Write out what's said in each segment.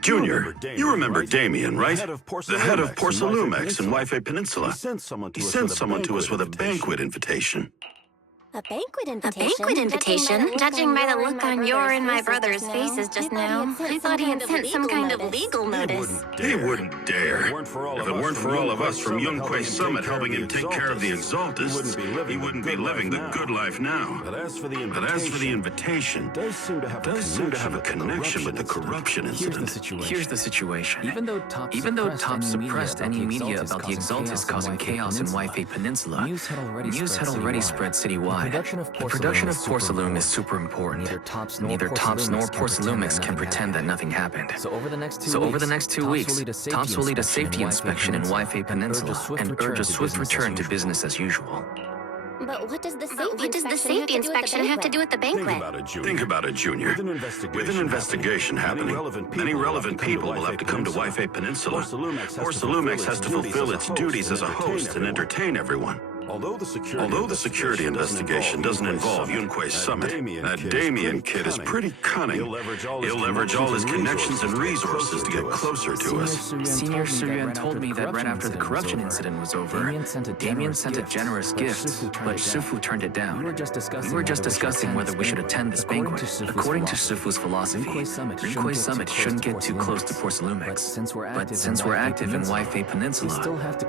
Junior, you remember Damien, right? The head of Porcelumex in Wife Peninsula. He sent someone to us with a banquet invitation. A banquet invitation? A banquet invitation? Judging by the look on your and my brother's faces just now, I thought he had sent some kind of legal notice. He wouldn't dare. If it weren't for all of us from Yunque Summit helping him take care of the Exaltists, he wouldn't be living the good life now. But as for the invitation, does seem to have a connection with the corruption incident. Here's the situation. Even though Top suppressed any media about the Exaltists causing chaos in Wife Peninsula, news had already spread citywide. The production of Porcelume is super important. Neither Tops nor Porcelumex can pretend that nothing happened. So over the next 2 weeks, Tops will lead a safety inspection in Wife Peninsula and urge a swift return to business as usual. But what does the safety inspection have to do with the banquet? Think about it, Junior. With an investigation happening, many relevant people will have to come to Wife Peninsula. Porcelumex has to fulfill its duties as a host and entertain everyone. Although the security investigation doesn't involve Yunque Summit, that Damien kid is pretty cunning. He'll leverage all his connections and resources to get closer to us. Senior Suryuan told me that right after the corruption incident was over, Damien sent a generous gift, but Sufu turned it down. We were just discussing whether we should attend this banquet. According to Sufu's philosophy, Yunque Summit shouldn't get too close to Porcelumex. But since we're active in Wife Peninsula,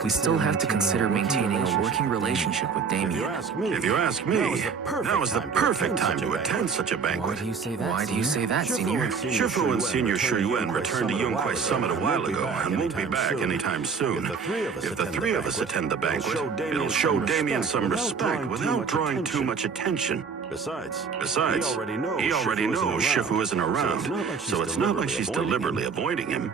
we still have to consider maintaining a working relationship with Damien. If you ask me, now is the perfect time to attend such a banquet. Why do you say that, Senior? Shifu and Senior Shuyuan returned to Yunque Summit a while ago and won't be back anytime soon. If the three of us attend the banquet, it'll show Damien some respect without drawing too much attention. Besides, he already knows Shifu isn't around, so it's not like she's deliberately avoiding him.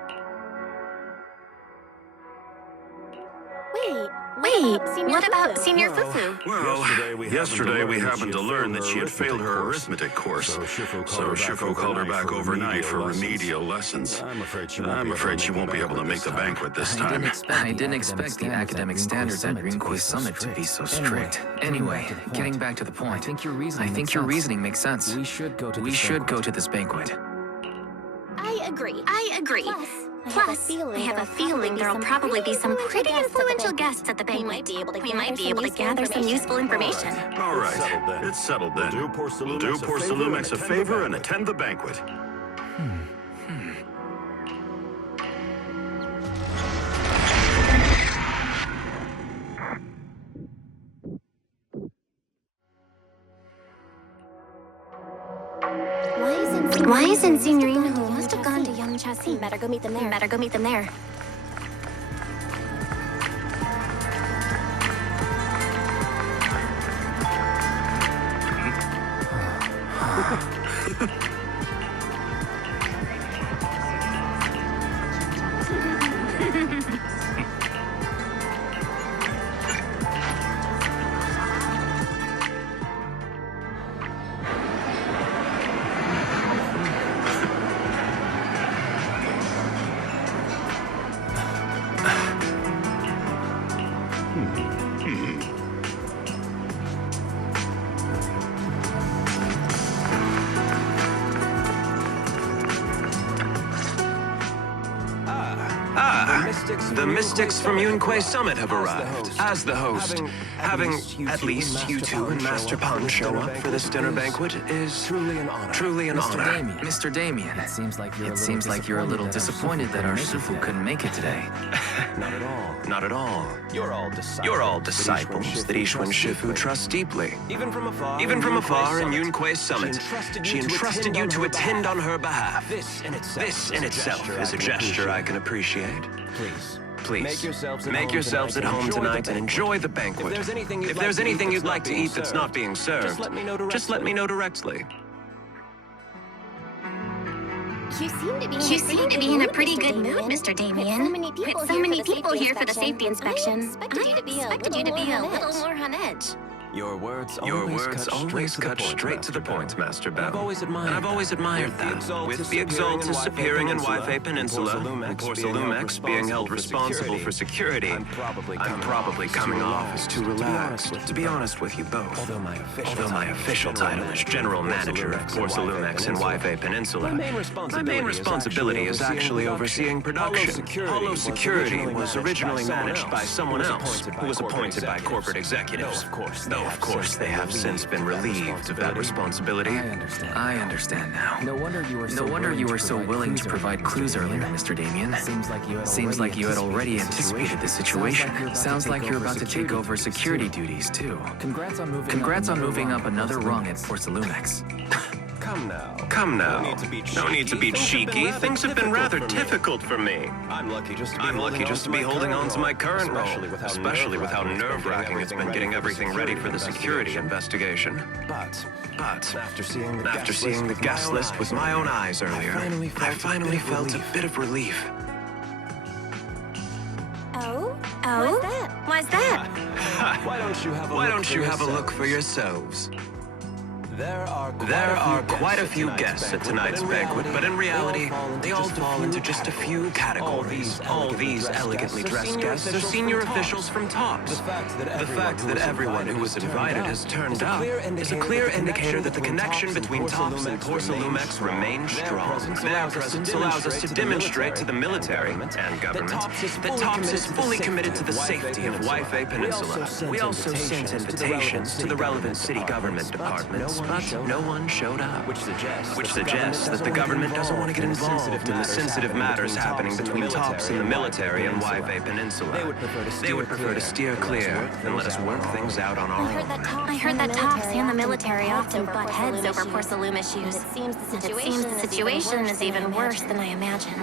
Wait, what about Senior Fufu? Well, yesterday we happened to learn that she had failed her arithmetic course, so Shifu called her back overnight for remedial lessons. I'm afraid she won't be able to make the banquet this time. I didn't expect the academic standards at Yunque Summit to be so strict. Anyway, getting back to the point, I think your reasoning makes sense. We should go to this banquet. I agree. Plus, I have a feeling there'll probably be some pretty influential guests at the banquet. We might be able to gather some useful information. All right, it's settled then. We'll do Porcelumex a favor and attend the banquet. Why isn't Signorina who must have gone to Young Chassis? Better go meet them there. The Mystics from Yunque Summit have arrived. As the host, having at least you two and Master Pun show up for this dinner banquet is truly an honor. Mr. Damien, it seems like you're a little disappointed that our Shifu couldn't make it today. Not at all. You're all disciples that Ishwan Shifu trusts deeply. Even from afar in Yunque Summit, she entrusted you to attend on her behalf. This in itself is a gesture I can appreciate. Please, make yourselves at home tonight and enjoy the banquet. If there's anything you'd like to eat that's not being served, just let me know directly. You seem to be in a pretty good mood, Mr. Damien. With so many people here for the safety inspection, I expected you to be a little more on edge. Your words always cut straight to the point, Master Bell. And I've always admired that. With the Exaltus appearing in Waifei Peninsula, and Porsalumex being held responsible for security, I'm probably coming off as too relaxed. To be honest with you both, although my official title is General Manager of Porsalumex in Waifei Peninsula, my main responsibility is actually overseeing production. Hollow Security was originally managed by someone else, who was appointed by corporate executives. Though, of course, they have since been relieved of that responsibility. I understand now. No wonder you were so willing to provide clues earlier, Mr. Damien. Seems like you had already anticipated the situation. Sounds like you're about to take over security duties, too. Congrats on moving up another rung at Porsalumex. Come now. No need to be cheeky. Things have been rather difficult for me. I'm lucky just to be holding on to my current role, especially with how nerve-wracking it's been getting everything ready for the security investigation. But after seeing the guest list with my own eyes earlier, I finally felt a bit of relief. Oh? Why's that? Why don't you have a look for yourselves? There are quite a few guests at tonight's banquet, but in reality, they all fall into just a few categories. All these elegantly dressed guests are senior officials from TOPS. The fact that everyone who was invited has turned up is a clear indicator that the connection between TOPS and Porsalumex remains strong. Their presence allows us to demonstrate to the military and government that TOPS is fully committed to the safety of Waifei Peninsula. We also sent invitations to the relevant city government departments, but no one showed up, which suggests that the government doesn't want to get involved in the sensitive matters happening between TOPS and the military and Waifei Peninsula. They would prefer to steer clear and let us work things out on our own. I heard that TOPS and the military often butt heads over Porsalum issues. And it seems the situation is even worse than I imagined.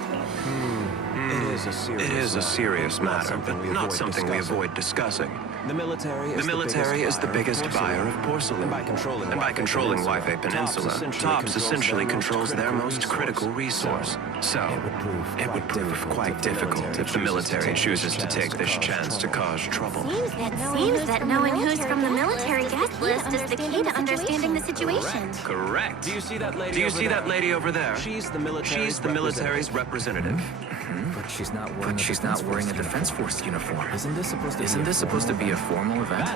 It is a serious matter, but not something we avoid discussing. The military is the biggest buyer of porcelain, and by controlling Waifei Peninsula, TOPS essentially controls their most critical resource. So, it would prove quite difficult if the military chooses to take this chance to cause trouble. Seems that knowing who's from the military guest list is the key to understanding the situation. Correct. Do you see that lady over there? She's the military's representative. But she's not wearing a Defense Force uniform. Isn't this supposed to be a formal event?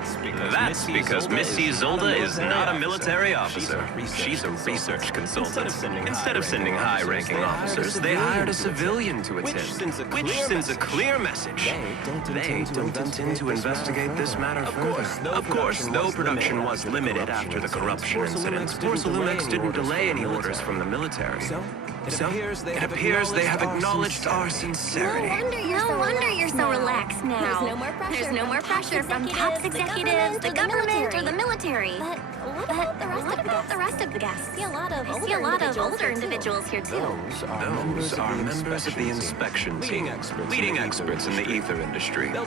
That's because Missy Zolda is not a military officer. She's a research consultant. Instead of sending high-ranking officers, they hired a civilian to attend, which sends a clear message. They don't intend to investigate this matter further. Of course, though production was limited after the corruption incidents, Porsalumex didn't delay any orders from the military. So, it appears they have acknowledged our sincerity. No wonder you're so relaxed now. There's no more pressure from TOPS executives, the government, or the military. But what about the rest of the guests? I see a lot of older individuals here, too. Those are members of the inspection team, leading experts in the ether industry. They'll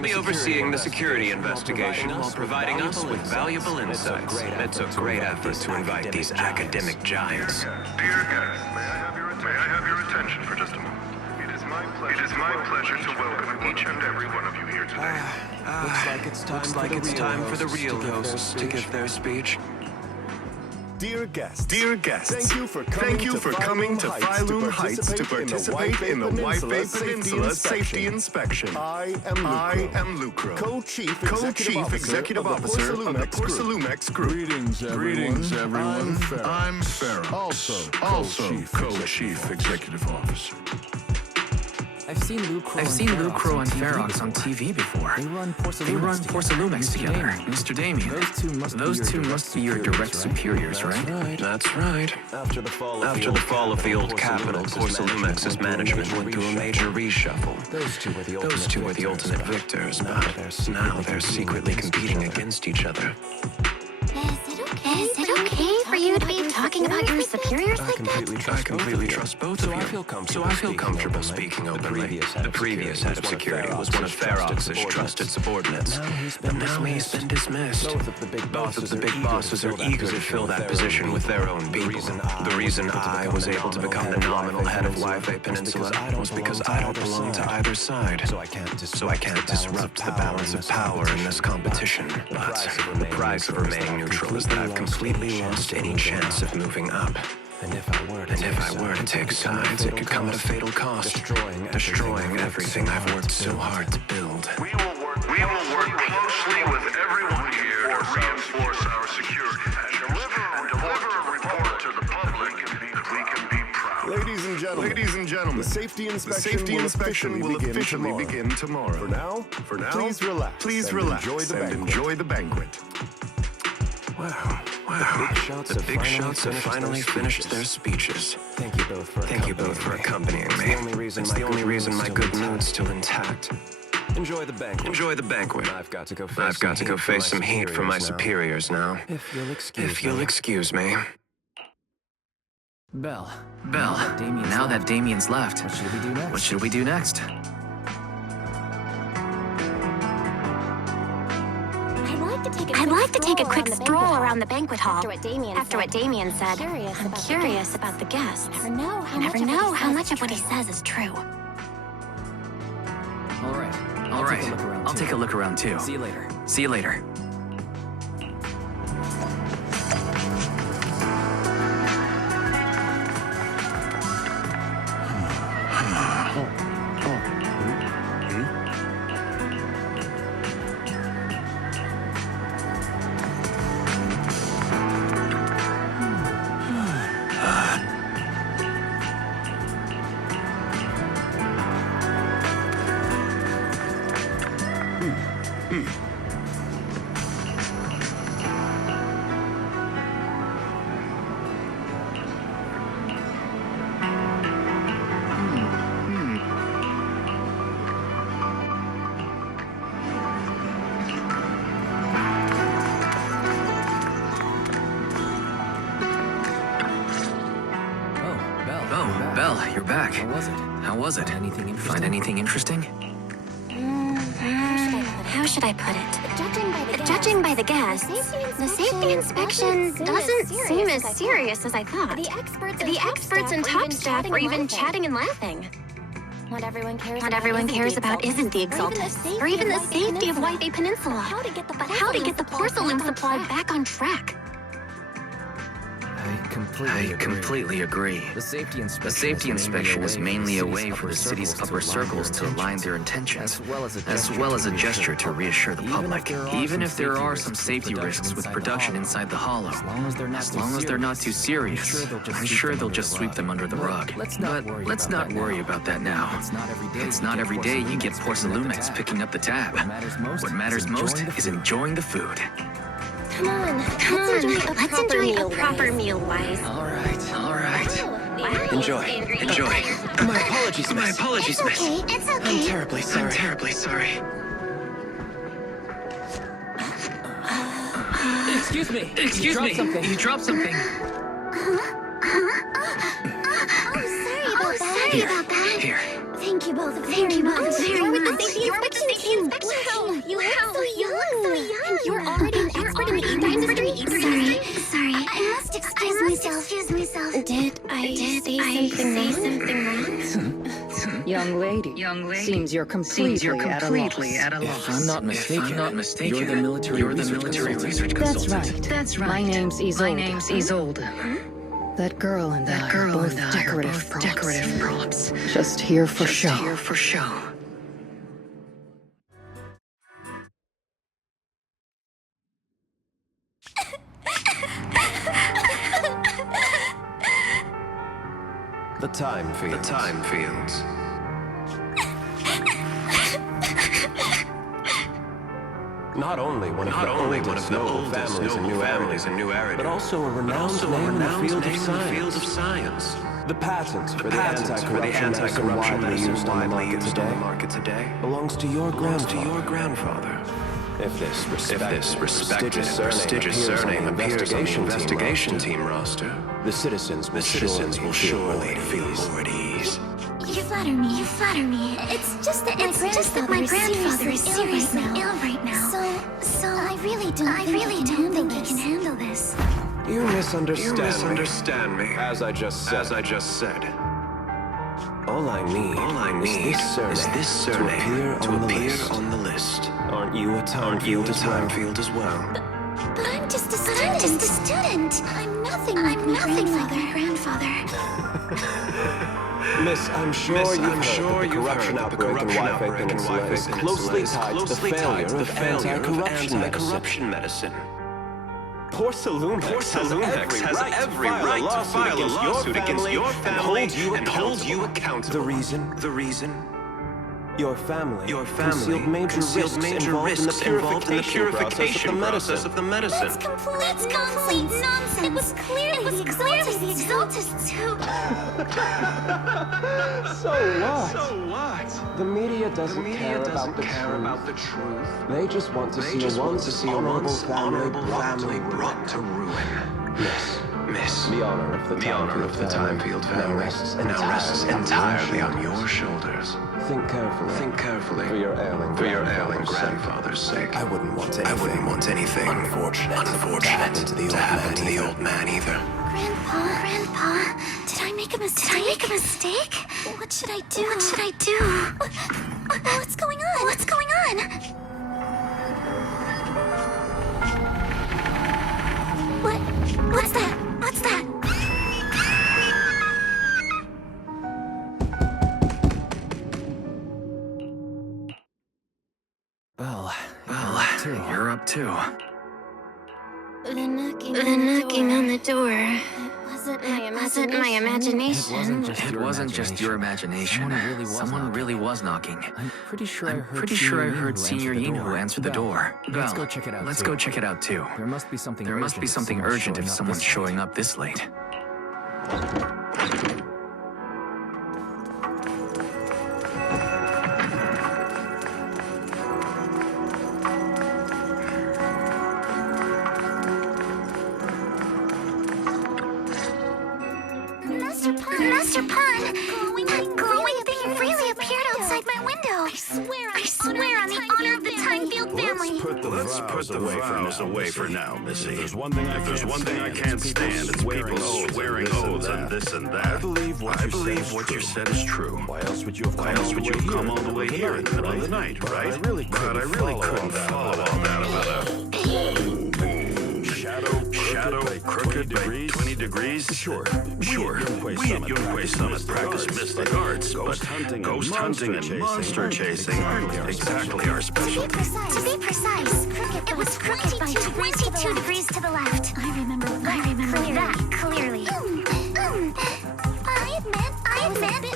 be overseeing the security investigation while providing us with valuable insights. It took great effort to invite these academic giants. Dear guests, may I have your attention for just a moment? It is my pleasure to welcome each and every one of you here today. Looks like it's time for the real hosts to give their speech. Dear guests, thank you for coming to Phylum Heights to participate in the Waifei Peninsula Safety Inspection. I am Lucro, Co-Chief Executive Officer of the Porsalumex Group. Greetings, everyone. I'm Ferox, also Co-Chief Executive Officer. I've seen Lucro and Ferox on TV before. They run Porsalumex together. Mr. Damien, those two must be your direct superiors, right? That's right. After the fall of the old capital, Porsalumex's management went through a major reshuffle. Those two were the ultimate victors, but now they're secretly competing against each other. Is it okay for you to be talking about your superiors like that? I completely trust both of you, so I feel comfortable speaking openly. The previous head of security was one of Ferox's trusted subordinates, but now he's been dismissed. Both of the big bosses are eager to fill that position with their own people. The reason I was able to become the nominal head of Waifei Peninsula was because I don't belong to either side, so I can't disrupt the balance of power in this competition. But the price of remaining neutral is that I've completely lost any chance of moving up. And if I were to take sides, it could come at a fatal cost, destroying everything I've worked so hard to build. We will work closely with everyone here to reinforce our security and deliver a report to the public that we can be proud. Ladies and gentlemen, the safety inspection will officially begin tomorrow. For now, please relax and enjoy the banquet. Wow. The big shots have finally finished their speeches. Thank you both for accompanying me. It's the only reason my good mood's still intact. Enjoy the banquet. I've got to go face some heat from my superiors now. If you'll excuse me. Belle, now that Damien's left, what should we do next? I'd like to take a quick stroll around the banquet hall. After what Damien said, I'm curious about the guests. You never know how much of what he says is true. All right. I'll take a look around too. See you later. Belle, you're back. How was it? Find anything interesting? How should I put it? Judging by the guests, the safety inspection doesn't seem as serious as I thought. The experts and top staff were even chatting and laughing. What everyone cares about isn't the Exaltus, or even the safety of Waifei Peninsula, but how to get the porcelain supply back on track. I completely agree. The safety inspection is mainly a way for the city's upper circles to align their intentions, as well as a gesture to reassure the public. Even if there are some safety risks with production inside the Hollow, as long as they're not too serious, I'm sure they'll just sweep them under the rug. But let's not worry about that now. It's not every day you get Porcelumex picking up the tab. What matters most is enjoying the food. Come on, let's enjoy a proper meal, Wise. All right. Wow. Enjoy. My apologies, miss. It's okay. I'm terribly sorry. Excuse me. You dropped something. Sorry about that. Here. Thank you both very much. You were with the safety inspection. Wow, you look so young. You're already an expert in the industry. Sorry. I must excuse myself. Did I say something wrong? Young lady. Seems you're completely at a loss. If I'm not mistaken, you're the military research consultant. That's right. My name's Isolde. That girl and I are both decorative props. Just here for show. The time fields. Not only one of the oldest noble families in New Aragon, but also a renowned name in the field of science. The patent for the anti-corruption medicine widely used on the market today belongs to your grandfather. If this respected and prestigious surname appears on the investigation team roster, the citizens will surely feel more at ease. You flatter me. You flatter me. It's just that my grandfather is seriously ill right now. So I really don't think he can handle this. You misunderstand me. As I just said. All I need is this surname to appear on the list. Aren't you a Timefield as well? But I'm just a student. I'm nothing like my grandfather. Miss, I'm sure you've heard that the corruption outbreak in Wi-Fi is closely tied to the failure of anti-corruption medicine. Porcelumex has every right to file a lawsuit against your family and hold you accountable. The reason? Your family concealed major risks involved in the purification process of the medicine. That's complete nonsense. It was clearly the Exaltists who... So what? The media doesn't care about the truth. They just want to see a once honorable family brought to ruin. Miss, the honor of the Timefield family now rests entirely on your shoulders. Think carefully. For your ailing grandfather's sake. I wouldn't want anything unfortunate to happen to the old man either. Grandpa, did I make a mistake? What should I do? What's going on? What's that? Well, you're up too. The knocking on the door. It wasn't my imagination. It wasn't just your imagination. Someone really was knocking. I'm pretty sure I heard Senior Yinhu answer the door. Let's go check it out. Let's go check it out too. There must be something urgent if someone's showing up this late. Master Pun, a glowing thing really appeared outside my window. I swear on the honor of the Timefield family. Let's put the vows away for now, Missy. If there's one thing I can't stand, it's people swearing oaths and this and that. I believe what you said is true. Why else would you have come all the way here in the middle of the night, right? But I really couldn't follow all that about Shadow, crooked by 20 degrees. Sure. We at Yunquay Summit practice mystic arts, but ghost hunting and monster chasing aren't exactly our specialty. To be precise, it was crooked by 22 degrees to the left. I remember that clearly. I admit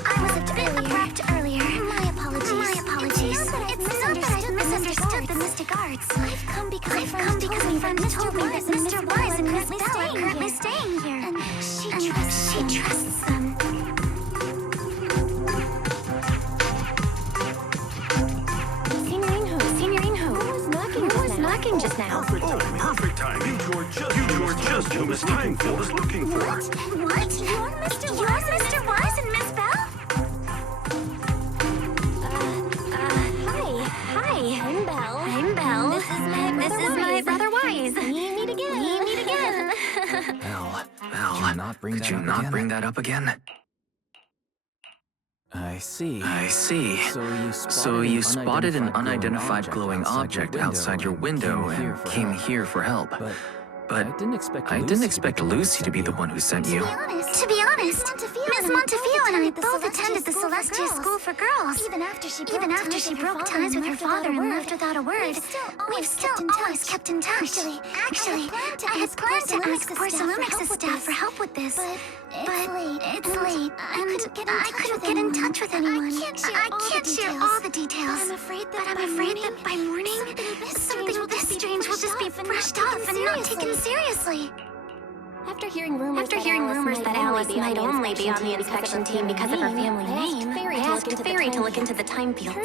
I was a bit abrupt earlier. My apologies. It's not that I've misunderstood the mystic arts. I've come because my friend told me that Mr. Wise and Miss Bell are currently staying here, and she trusts them. Senior Yinhu. Who was knocking just now? Perfect timing. You were just who Miss Timefield is looking for. What? You're Mr. Wise and Miss Bell? Hi. I'm Belle. This is my brother Wise. We meet again. Al, could you not bring that up again? I see. So you spotted an unidentified glowing object outside your window and came here for help. But I didn't expect Lucy to be the one who sent you. To be honest, Miss Montefiore and I both attended the Celestia School for Girls. Even after she broke ties with her father and left without a word, we've still always kept in touch. Actually, I had planned to ask Porcelumex's staff for help with this, but it's late. I couldn't get in touch with anyone. I can't share all the details. But I'm afraid that by morning, something this strange will just be brushed off and not taken seriously. After hearing rumors that Alice might only be on the inspection team because of her family name, I asked Fairy to look into the time fields.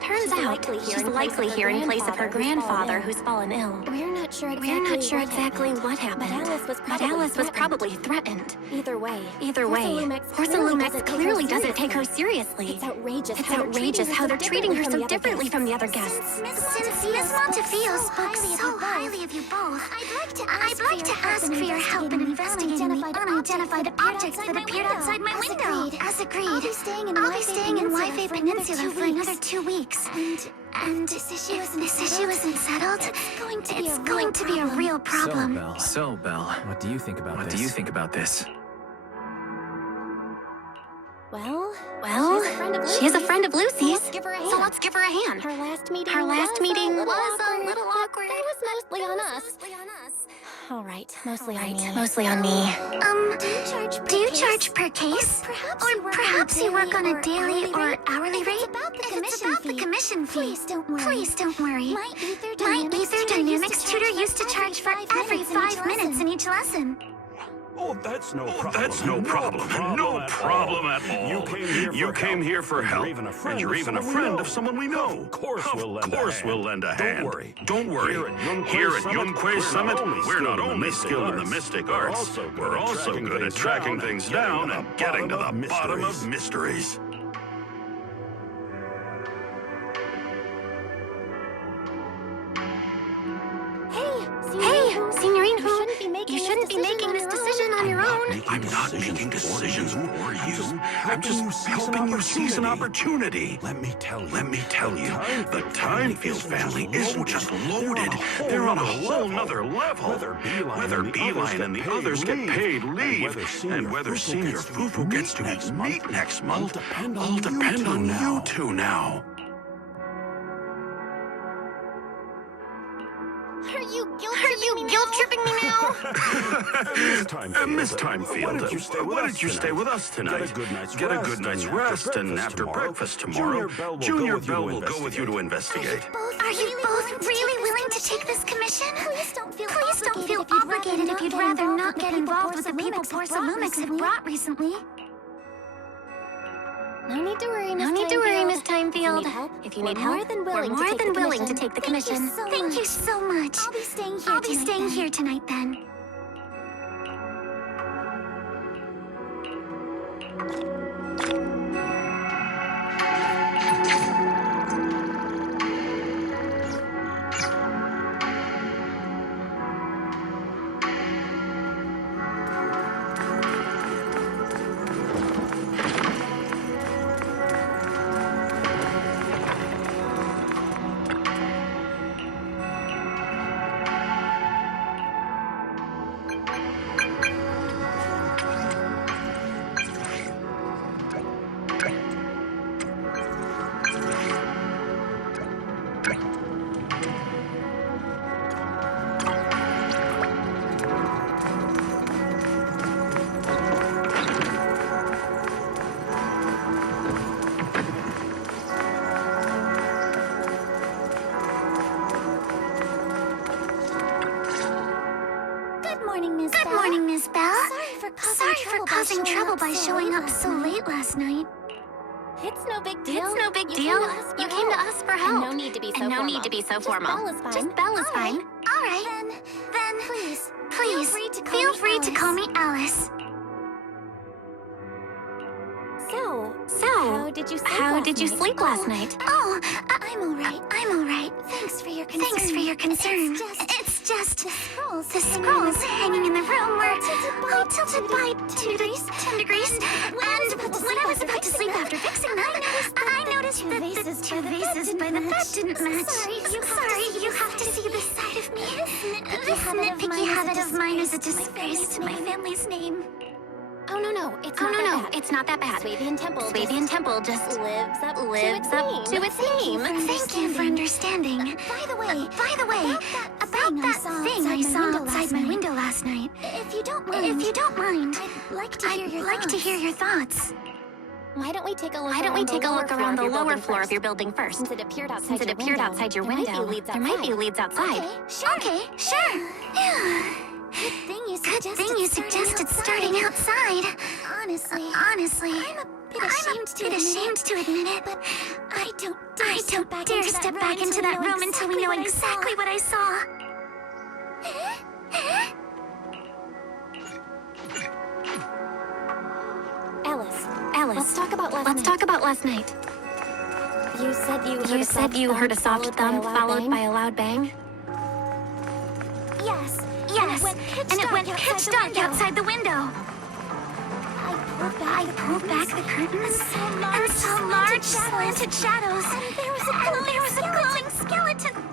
Turns out she's likely here in place of her grandfather who's fallen ill. We're not sure exactly what happened, but Alice was probably threatened. Either way, Porcelumex clearly doesn't take her seriously. It's outrageous how they're treating her so differently from the other guests. Since Miss Montefiore spoke so highly of you both, I'd like to ask for your help in investigating the unidentified objects that appeared outside my window. As agreed. I'll be staying in Waifei Peninsula for another 2 weeks. And if this issue isn't settled, it's going to be a real problem. So, Belle, What do you think about what this? do you think about this? Well, She's a friend of Lucy's. so let's give her a hand. Her last meeting was a little awkward. That was mostly on us. All right, mostly on me. Do you charge per case? Or perhaps you work on a daily or hourly rate? If it's about the commission fee, please don't worry. My Ether Dynamics tutor used to charge for every 5 minutes in each lesson. Oh, that's no problem. No problem at all. You came here for help, and you're even a friend of someone we know. Of course we'll lend a hand. Don't worry. Here at Yunquei Summit, we're not only skilled in the mystic arts, we're also good at tracking things down and getting to the bottom of mysteries. Hey, Signorine Hu, you shouldn't be making this decision on your own. I'm not making decisions for you. I'm just helping you seize an opportunity. Let me tell you, the Timefield family isn't just loaded. They're on a whole nother level. Whether Beeline and the others get paid leave, and whether Senior Fufu gets to eat meat next month, all depend on you two now. Are you guilt tripping me now? Miss Timefield, why don't you stay with us tonight? Get a good night's rest, and after breakfast tomorrow, Junior Belle will go with you to investigate. Are you both really willing to take this commission? Please don't feel obligated if you'd rather not get involved with the people Porcelumex have brought recently. No need to worry, Miss Timefield. If you need help, we're more than willing to take the commission. Thank you so much. I'll be staying here tonight then. Good morning, Miss Belle. Sorry for causing trouble by showing up so late last night. It's no big deal. You came to us for help. And no need to be so formal. Just Belle is fine. All right. Then please, feel free to call me Alice. So, how did you sleep last night? Oh, I'm all right. Thanks for your concern. It's just the scrolls hanging in the room were all tilted by 10 degrees. And when I was about to sleep after fixing them, I noticed that the two vases by the bed didn't match. Sorry, you have to see this side of me. This nitpicky habit of mine is a disgrace to my family's name. Oh no, it's not that bad. Swabian Temple just lives up to its name. Thank you for understanding. By the way, about that thing I saw outside my window last night. If you don't mind, I'd like to hear your thoughts. Why don't we take a look around the lower floor of your building first? Since it appeared outside your window, there might be leads outside. Okay, sure. Good thing you suggested starting outside. Honestly, I'm a bit ashamed to admit it, but I don't dare step back into that room until we know exactly what I saw. Alice, let's talk about last night. You said you heard a soft thump followed by a loud bang? Yes, and it went pitch dark outside the window. I pulled back the curtains and saw large slanted shadows, and there was a glowing skeleton.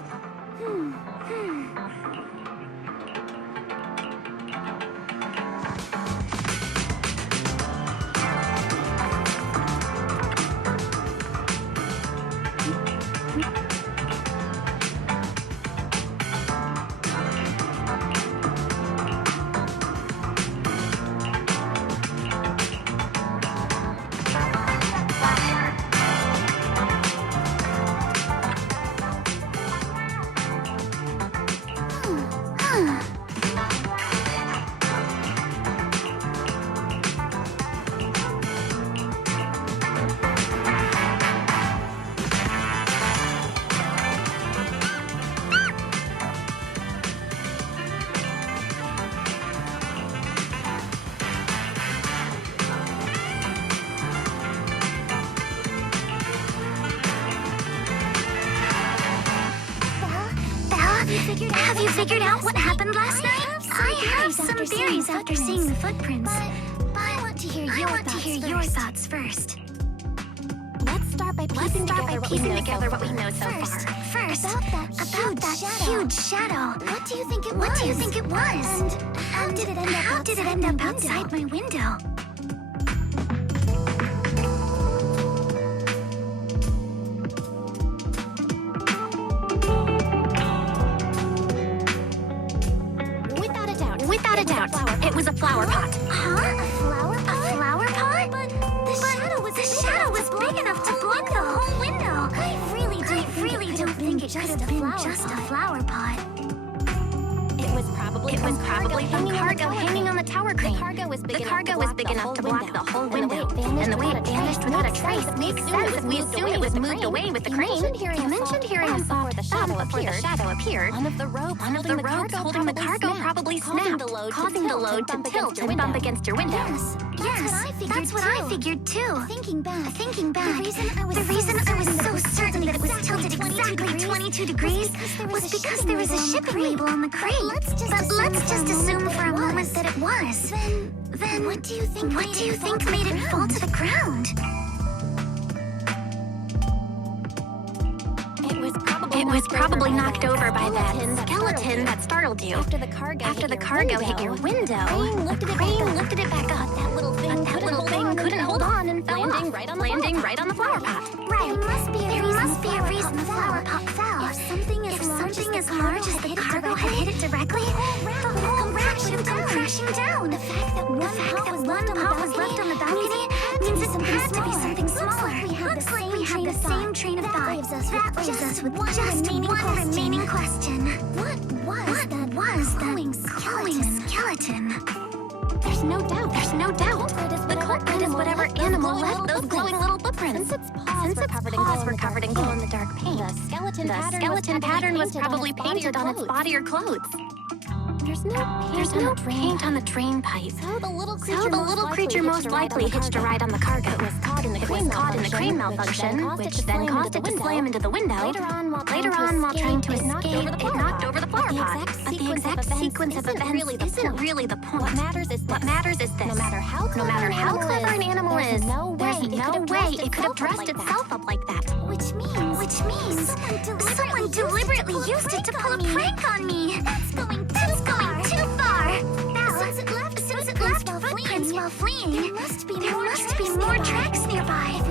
Have you figured out what happened last night? I have some theories after seeing the footprints, but I want to hear your thoughts first. Let's start by piecing together what we know so far. First, about that huge shadow. What do you think it was? And how did it end up outside my window? Without a doubt, it was a flower pot. Huh? A flower pot? But the shadow was big enough to block the whole window. I really don't think it could have been just a flower pot. It was probably some cargo hanging on the tower crane. The cargo was big enough to block the whole window. And the way it vanished without a trace makes sense if we assume it was moved away with the crane. You mentioned hearing a soft thump before the shadow appeared. One of the ropes holding the cargo probably snapped, causing the load to tilt and bump against your window. Yes, that's what I figured too. Thinking back, the reason I was so certain that it was tilted exactly 22 degrees was because there was a shipping label on the crate. But let's just assume for a moment that it was. Then what do you think made it fall to the ground? It was probably knocked over by that skeleton that startled you. After the cargo hit your window, Crane lifted it back up. That little thing couldn't hold on and fell off, landing right on the flower pot. Right. There must be a reason the flower pot fell. If something as large as the cargo had hit it directly, the whole rack would have come crashing down. The fact that one pot was left on the balcony means it had to be something smaller. Looks like we had the same train of thought. That leaves us with just one remaining question. What was that glowing skeleton? There's no doubt. The culprit is whatever animal left those glowing little footprints. Since its paws were covered in glow-in-the-dark paint, the skeleton pattern was probably painted on its body or clothes. There's no paint on the drain pipe. So the little creature most likely hitched a ride on the cargo. It was caught in the crane malfunction, which then caused it to slam into the window. Later on, while trying to escape, it knocked over the flower pot. But the exact sequence of events isn't really the point. What matters is this. No matter how clever an animal is, there's no way it could have dressed itself up like that. Which means someone deliberately used it to pull a prank on me. That's going too far. Since it left footprints while fleeing, there must be more tracks nearby.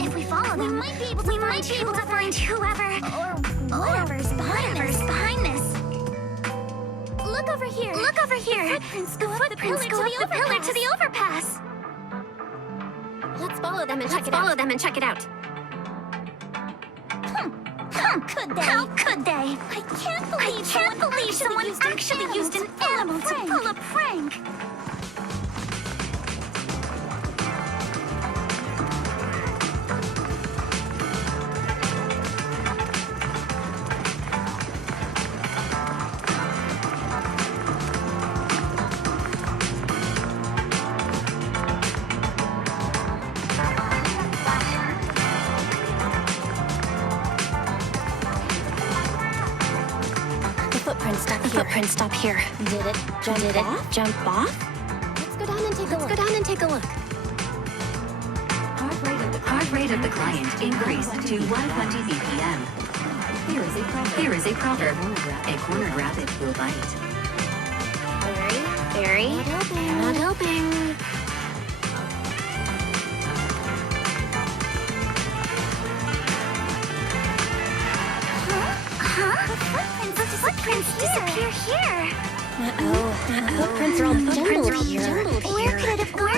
If we follow them, we might be able to find whoever's behind this. Look over here. The footprints go up the pillar to the overpass. Let's follow them and check it out. How could they? I can't believe someone actually used an animal to pull a prank. Footprint stop here. Did it jump off? Let's go down and take a look. Heart rate of the client increased to 120 BPM. Here is a proverb. A cornered rabbit will bite. Very. Not helping. The footprints disappear here. Footprints are all jumbled here. Where could it have gone?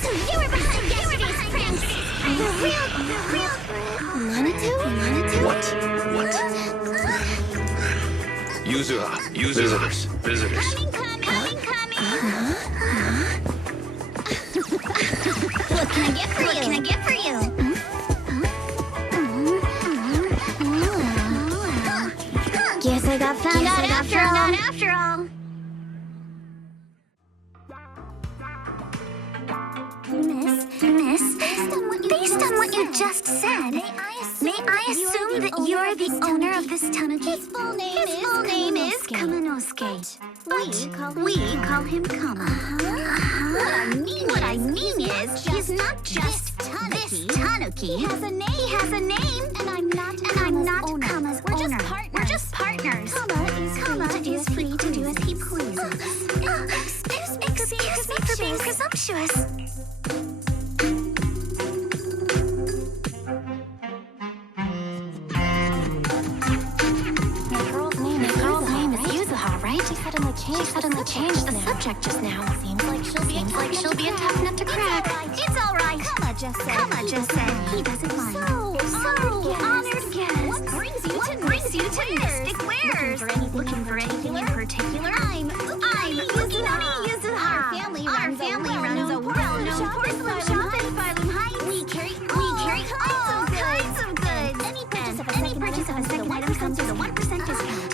So you were behind yesterday's pranks. The real. Manitou? What? Visitors. Coming. What can I get for you? Guess I got found out after all. Miss, based on what you just said, may I assume that you're the owner of this tanuki? His full name is Kamanosuke. But we call him Kama. What I mean is, he's not just this tanuki. He has a name, and I'm not Kama's owner. We're just partners. Kama is free to do as he pleases. Excuse me for being presumptuous. She suddenly changed the subject just now. Seems like she'll be a tough nut to crack. It's all right. Kama just said he doesn't mind. So, honored guest. What brings you to Mystic Wares? Looking for anything in particular? I'm Ukinami Yuzuha. Our family runs a well-known porcelain shop in Phylum Heights. We carry all kinds of goods. Any purchase of a second item comes with a 1% discount.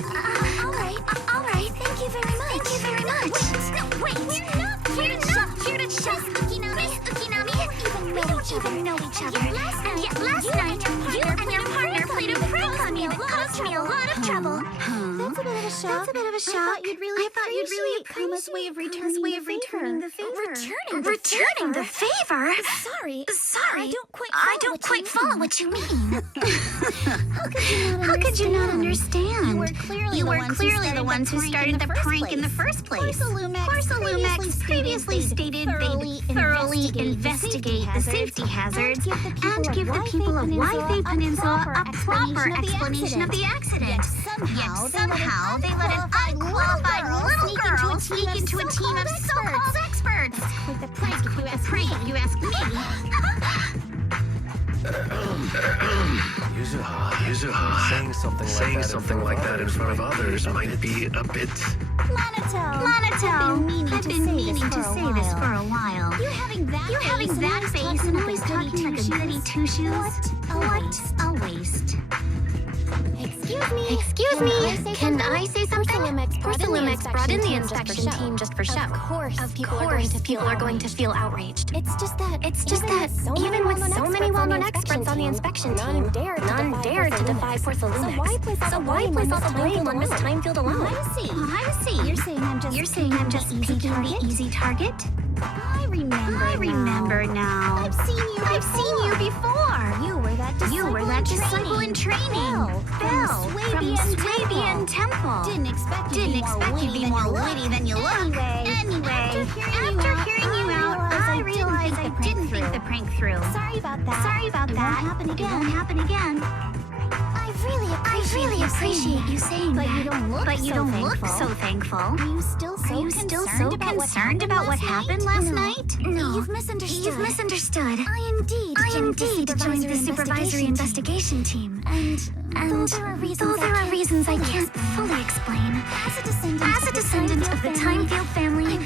All right. Thank you very much. Wait. We're not here to shop. Miss Ukinami. We don't even know each other. And yet last night, you and your partner played a prank on me that caused me a lot of trouble. That's a bit of a shock. I thought you'd really appreciate Kama's way of returning the favor. Returning the favor? Sorry. I don't quite follow what you mean. How could you not understand? You were clearly the ones who started the prank in the first place. Porcelumex previously stated they'd thoroughly investigate the safety hazards and give the people of Waifei Peninsula a proper explanation of the accident. Yet somehow they let an unqualified little girl sneak into a team of so-called experts. Quite the prank if you ask me. Yuzuha, saying something like that in front of others might be a bit... Monato, I've been meaning to say this for a while. You having that face and always talking like a goody two-shoes? What a waste. Excuse me. Can I say something? Porcelumex brought in the inspection team just for show. Of course, people are going to feel outraged. It's just that even with so many well-known experts on the inspection team, none dared to defy Porcelumex. So why place all the blame on Miss Timefield alone? I see. You're saying I'm just picking the easy target? I remember now. I've seen you before. You were that disciple in training. Belle from Swabian Temple. Didn't expect you to be more witty than you look. Anyway, after hearing you out, I realized I didn't think the prank through. Sorry about that. It won't happen again. really appreciate you saying But that. you don't look so thankful. Are you still so concerned about what happened last night? No. You've misunderstood. I indeed joined the supervisory investigation team. And though there are reasons I can't fully explain, as a descendant of the Timeffield family,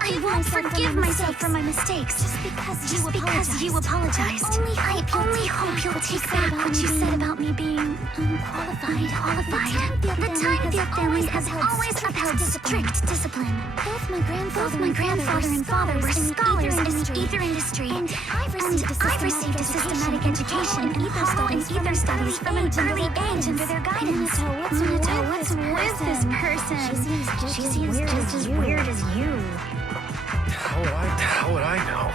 I won't forgive myself for my mistakes just because you apologized. I only hope you'll take back what you said about me being unqualified. The Timeffield family has always upheld strict discipline. Both my grandfather and father were scholars in the ether industry, and I've received a systematic education in ether studies from an early age under their guidance. Minato, what's with this person? She seems just as weird as you. How would I know?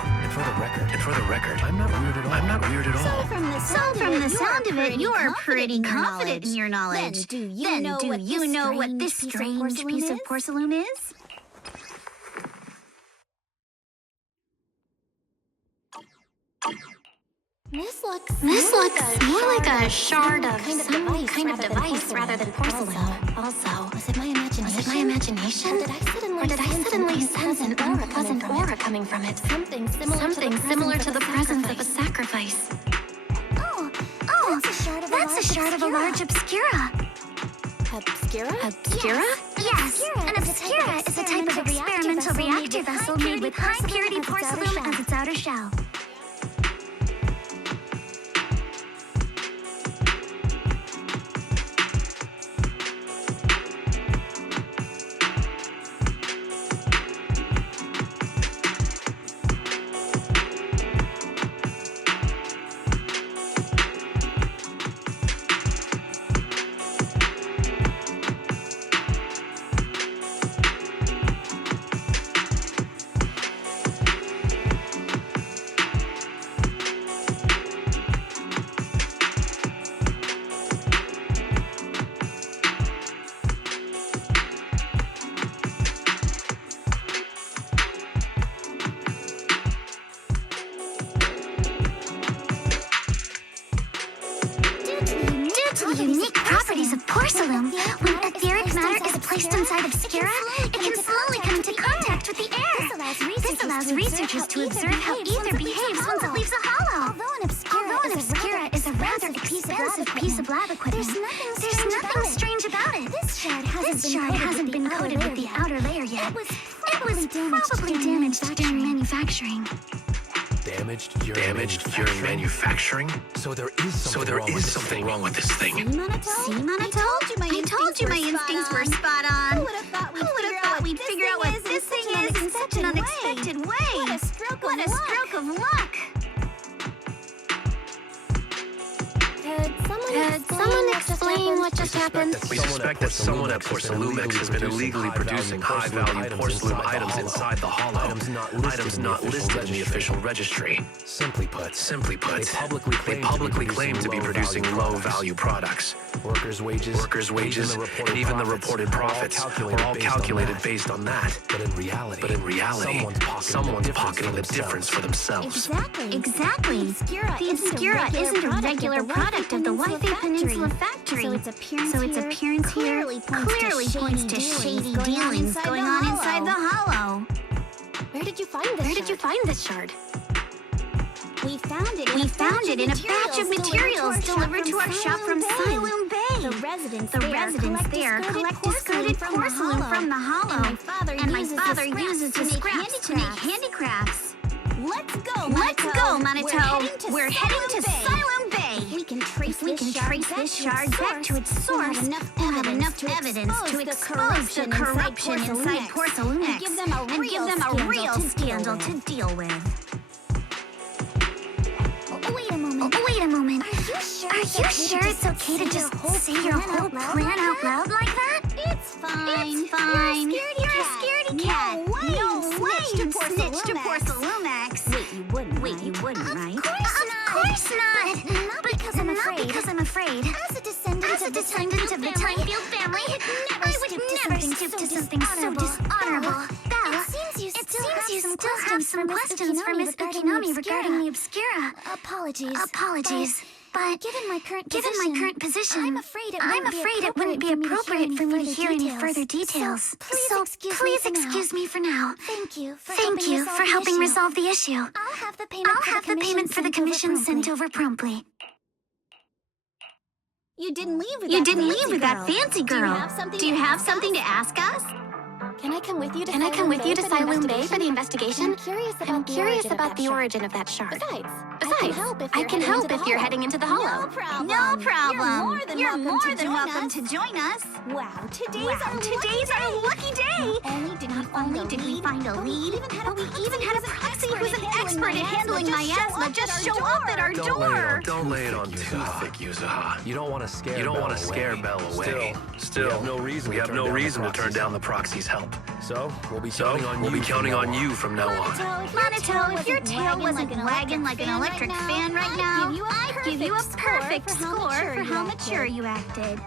And for the record, I'm not weird at all. So from the sound of it, you are pretty confident in your knowledge. Then do you know what this strange piece of porcelain is? This looks more like a shard of some kind of device rather than porcelain. Also, was it my imagination? Or did I suddenly sense an unpleasant aura coming from it? Something similar to the presence of a sacrifice. Oh, that's a shard of a large obscura. Obscura? Yes, an obscura is a type of experimental reactor vessel made with high-purity porcelain as its outer shell. Unique properties of porcelain. When etheric matter is placed inside obscura, it can slowly come into contact with the air. This allows researchers to observe how ether behaves once it leaves a hollow. Although an obscura is a rather expensive piece of lab equipment, there's nothing strange about it. This shard hasn't been coated with the outer layer yet. It was probably damaged during manufacturing. Damaged during manufacturing? So there is something wrong with this thing. See, Minato? I told you my instincts were spot on. Who would have thought we'd figure out what this thing is in such an unexpected way? What a stroke of luck. Could someone explain what just happened? We suspect that someone at Porcelumex has been illegally producing high-value porcelain items inside the hollow. Items not listed in the official registry. Simply put, they publicly claim to be producing low-value products. Workers' wages, and even the reported profits are all calculated based on that. But in reality, someone's pocketing the difference for themselves. Exactly. The obscura isn't a regular product of the Waifei Peninsula factory. So its appearance here clearly points to shady dealings going on inside the hollow. Where did you find this shard? We found it in a batch of materials delivered to our shop from Siloam Bay. The residents there collect discarded porcelain from the hollow, and my father uses the scraps to make handicrafts. Let's go, Minato. We're heading to Siloam Bay. We can trace this shard back to its source, we'll have enough evidence to expose the corruption inside Porcelumex and give them a real scandal to deal with. Wait a moment. Are you sure it's okay to just say your whole plan out loud like that? It's fine. You're a scaredy cat. No way. Snitch to Porcelumex. Wait, you wouldn't, right? Of course not. Not because I'm afraid. As a descendant of the Timeffield family, I would never stoop to something so dishonorable. Belle, it seems you still have some questions for Miss Ukinami regarding the obscura. Apologies. given my current position, I'm afraid it wouldn't be appropriate for me to hear any further details. So please excuse me for now. Thank you for helping resolve the issue. I'll have the payment for the commission sent over promptly. You didn't leave with that fancy girl. Do you have something to ask us? Can I come with you to Siloam Bay for the investigation? I'm curious about the origin of that shard. Besides, I can help if you're heading into the hollow. No problem. You're more than welcome to join us. Wow, Today's our lucky day. Not only did we find a lead, but we even had a proxy who's an expert at handling miasma just show up at our door. Don't lay it on too thick, Yuzuha. You don't want to scare Belle away. Still, we have no reason to turn down the proxy's help. So, we'll be counting on you from now on. Monato, if your tail wasn't wagging like an electric fan right now, I'd give you a perfect score for how mature you acted.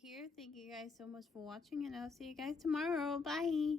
Here. Thank you guys so much for watching, and I'll see you guys tomorrow. Bye.